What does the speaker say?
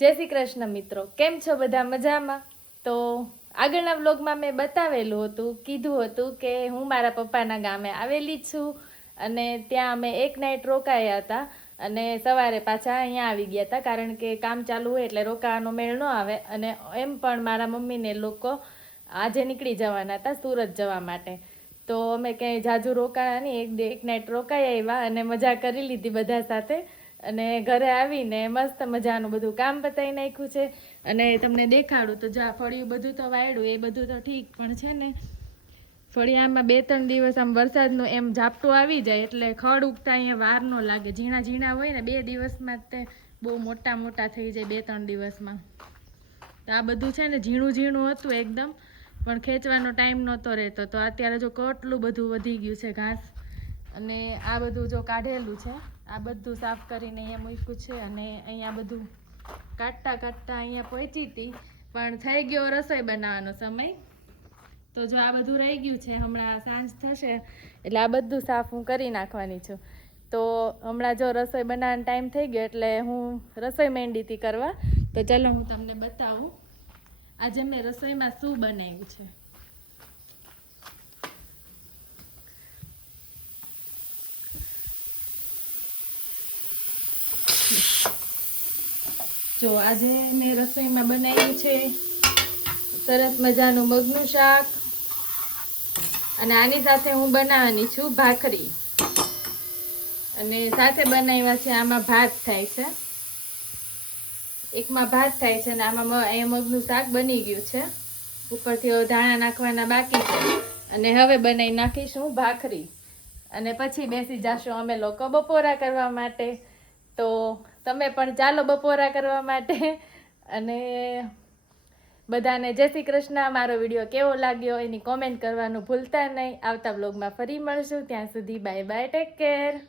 જય શ્રી કૃષ્ણ મિત્રો. કેમ છો બધા મજામાં? તો આગળના વ્લોગમાં મેં બતાવેલું હતું, કીધું હતું કે હું મારા પપ્પાના ગામે આવેલી છું અને ત્યાં અમે એક નાઇટ રોકાયા હતા અને સવારે પાછા અહીંયા આવી ગયા હતા કારણ કે કામ ચાલુ હોય એટલે રોકાવાનો મેળ ન આવે અને એમ પણ મારા મમ્મીને લોકો આજે નીકળી જવાના હતા સુરત જવા માટે. તો અમે ક્યાંય જાજુ રોકાણા નહીં, એક એક નાઇટ રોકાઈ આવ્યા અને મજા કરી લીધી બધા સાથે. અને ઘરે આવીને મસ્ત મજાનું બધું કામ પતાવી નાખ્યું છે. અને તમને દેખાડું તો જા, ફળિયું બધું તો વાયડું, એ બધું તો ઠીક પણ છે ને, ફળિયામાં બે ત્રણ દિવસ આમ વરસાદનું એમ ઝાપટું આવી જાય એટલે ખડ ઉગતા અહીંયા વાર ન લાગે. ઝીણા ઝીણા હોય ને બે દિવસમાં તે બહુ મોટા મોટા થઈ જાય બે ત્રણ દિવસમાં. તો આ બધું છે ને ઝીણું ઝીણું હતું એકદમ, પણ ખેંચવાનો ટાઈમ નહોતો રહેતો. તો અત્યારે જો કેટલું બધું વધી ગયું છે ઘાસ અને આ બધું જો કાઢેલું છે, આ બધું સાફ કરીને અહીંયા મૂક્યું છે અને અહીંયા બધું કાઢતા કાઢતા અહીંયા પહોંચી હતી. પણ થઈ ગયો રસોઈ બનાવવાનો સમય. તો જો આ બધું રહી ગયું છે, હમણાં સાંજ થશે એટલે આ બધું સાફ હું કરી નાખવાની છું. તો હમણાં જો રસોઈ બનાવવાનો ટાઈમ થઈ ગયો એટલે હું રસોઈ હતી કરવા. તો ચાલો હું તમને બતાવું આજે મેં રસોઈમાં શું બનાવ્યું છે. જો આજે મેં રસોઈમાં બનાવ્યું છે. સરસ મજાનું મગનું શાક. અને આની સાથે હું બનાવવાની છું ભાખરી. અને સાથે બનાવ્યા છે આમાં ભાત થાય છે. એકમાં ભાત થાય છે અને આમાં અહીંયા મગનું શાક બની ગયું છે. ઉપરથી ધાણા નાખવાના બાકી છે. અને હવે બનાવી નાખીશું ભાખરી. અને પછી બેસી જશું અમે લોકો બપોરા કરવા માટે. તો તમે પણ ચાલો બપોરા કરવા માટે. અને બધાને જય શ્રી કૃષ્ણ. મારો વીડિયો કેવો લાગ્યો એની કોમેન્ટ કરવાનું ભૂલતા નહીં. આવતા બ્લોગમાં ફરી મળશું. ત્યાં સુધી બાય બાય ટેક કેર